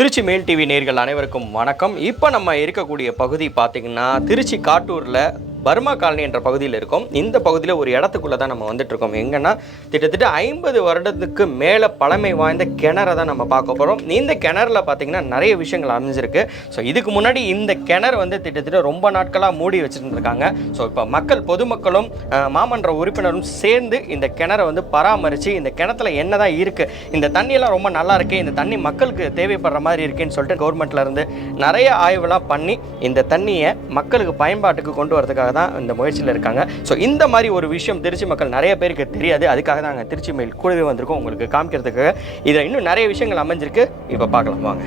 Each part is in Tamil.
திருச்சி மேல் டிவி நேயர்கள் அனைவருக்கும் வணக்கம். இப்போ நம்ம இருக்கக்கூடிய பகுதி பார்த்திங்கன்னா திருச்சி காட்டூரில் பர்மா காலனி என்ற பகுதியில் இருக்கும். இந்த பகுதியில் ஒரு இடத்துக்குள்ளே தான் நம்ம வந்துட்டுருக்கோம். எங்கன்னா கிட்டத்தட்ட 50 வருடத்துக்கு மேலே பழமை வாய்ந்த கிணறை தான் நம்ம பார்க்க போகிறோம். இந்த கிணறுல பார்த்திங்கன்னா நிறைய விஷயங்கள் அமைஞ்சிருக்கு. ஸோ இதுக்கு முன்னாடி இந்த கிணறு வந்து கிட்டத்தட்ட ரொம்ப நாட்களாக மூடி வச்சுருந்துருக்காங்க. ஸோ இப்போ பொதுமக்களும் மாமன்ற உறுப்பினரும் சேர்ந்து இந்த கிணறை வந்து பராமரித்து இந்த கிணத்துல என்ன தான் இருக்குது, இந்த தண்ணியெல்லாம் ரொம்ப நல்லா இருக்குது, இந்த தண்ணி மக்களுக்கு தேவைப்படுற மாதிரி இருக்குன்னு சொல்லிட்டு கவர்மெண்ட்லேருந்து நிறைய ஆய்வுலாம் பண்ணி இந்த தண்ணியை மக்களுக்கு பயன்பாட்டுக்கு கொண்டு வரதுக்காக தான் இந்த முயற்சியில் இருக்காங்க. ஸோ இந்த மாதிரி ஒரு விஷயம் திருச்சி மக்கள் நிறைய பேருக்கு தெரியாது. அதுக்காக தான் நாங்கள் திருச்சி மேல் கூடவே வந்திருக்கோம் உங்களுக்கு காமிக்கிறதுக்காக. இதில் இன்னும் நிறைய விஷயங்கள் அமைஞ்சிருக்கு. இப்போ பார்க்கலாம் வாங்க.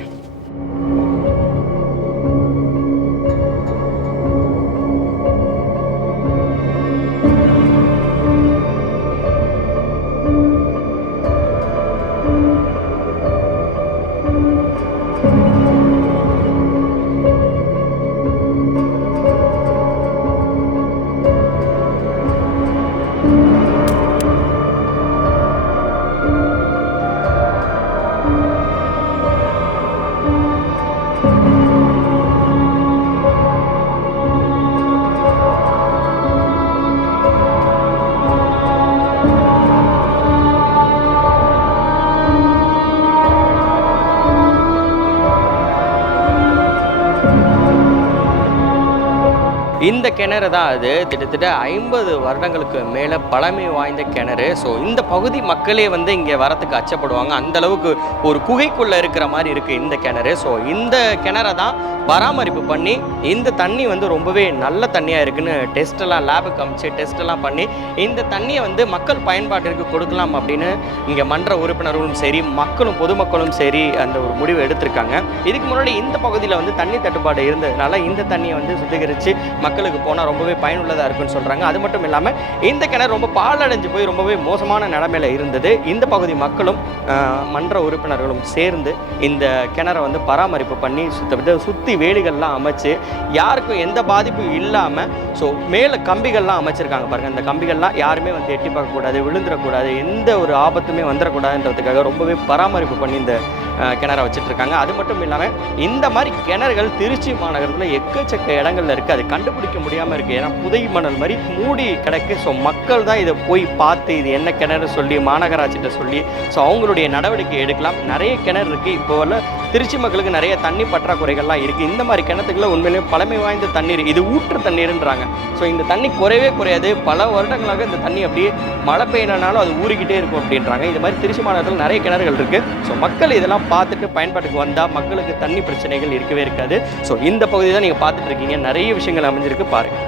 இந்த கிணறு தான் அது கிட்டத்தட்ட 50 வருடங்களுக்கு மேலே பழமை வாய்ந்த கிணறு. ஸோ இந்த பகுதி மக்களே வந்து இங்கே வரத்துக்கு அச்சப்படுவாங்க. அந்தளவுக்கு ஒரு குகைக்குள்ளே இருக்கிற மாதிரி இருக்குது இந்த கிணறு. ஸோ இந்த கிணறை தான் பராமரிப்பு பண்ணி இந்த தண்ணி வந்து ரொம்பவே நல்ல தண்ணியாக இருக்குன்னு டெஸ்ட்டெல்லாம் லேபுக்கு அமைச்சு டெஸ்ட்டெல்லாம் பண்ணி இந்த தண்ணியை வந்து மக்கள் பயன்பாட்டிற்கு கொடுக்கலாம் அப்படின்னு இங்கே மன்ற உறுப்பினர்களும் சரி பொதுமக்களும் சரி அந்த ஒரு முடிவு எடுத்திருக்காங்க. இதுக்கு முன்னாடி இந்த பகுதியில் வந்து தண்ணி தட்டுப்பாடு இருந்ததுனால இந்த தண்ணியை வந்து சுத்திகரித்து மக்களுக்கு போனால் ரொம்பவே பயனுள்ளதாக இருக்குன்னு சொல்கிறாங்க. அது மட்டும் இல்லாமல் இந்த கிணறு ரொம்ப பாழடைஞ்சு போய் ரொம்பவே மோசமான நிலைமையில் இருந்தது. இந்த பகுதி மக்களும் மன்ற உறுப்பினர்களும் சேர்ந்து இந்த கிணறை வந்து பராமரிப்பு பண்ணி சுற்றி வேலிகள்லாம் அமைச்சு யாருக்கும் எந்த பாதிப்பும் இல்லாமல் ஸோ மேலே கம்பிகள்லாம் அமைச்சிருக்காங்க பாருங்கள். இந்த கம்பிகள்லாம் யாருமே வந்து எட்டி பார்க்கக்கூடாது, விழுந்துடக்கூடாது, எந்த ஒரு ஆபத்துமே வந்துடக்கூடாதுன்றதுக்காக ரொம்பவே பராமரிப்பு பண்ணி இந்த கிணறை வச்சுட்ருக்காங்க. அது மட்டும் இல்லாமல் இந்த மாதிரி கிணறுகள் திருச்சி மாநகரத்தில் எக்கச்சக்க இடங்கள்ல இருக்குது. அது கண்டுபிடிக்க முடியாமல் இருக்குது. ஏன்னா புதை மணல் மாதிரி மூடி கிடக்கு. ஸோ மக்கள் தான் இதை போய் பார்த்து இது என்ன கிணறு சொல்லி மாநகராட்சிகிட்ட சொல்லி ஸோ அவங்களுடைய நடவடிக்கை எடுக்கலாம். நிறைய கிணறு இருக்குது. இப்போ உள்ள திருச்சி மக்களுக்கு நிறைய தண்ணி பற்றாக்குறைகள்லாம் இருக்குது. இந்த மாதிரி கிணத்துக்குள்ள உண்மையிலேயே பழமை வாய்ந்த தண்ணீர், இது ஊற்று தண்ணீர்ன்றாங்க. ஸோ இந்த தண்ணி குறையவே குறையாது. பல வருடங்களாக இந்த தண்ணி அப்படியே மழை பெய்யனாலும் அது ஊறிக்கிட்டே இருக்கும் அப்படின்றாங்க. இந்த மாதிரி திருச்சி மாநகரத்தில் நிறைய கிணறுகள் இருக்குது. ஸோ மக்கள் இதெல்லாம் பார்த்துட்டு பயன்பாட்டுக்கு வந்தால் மக்களுக்கு தண்ணி பிரச்சனைகள் இருக்கவே இருக்காது. ஸோ இந்த பகுதி தான் நீங்கள் பார்த்துட்டு இருக்கீங்க. நிறைய விஷயங்கள் அமைஞ்சிருக்கு பாருங்கள்.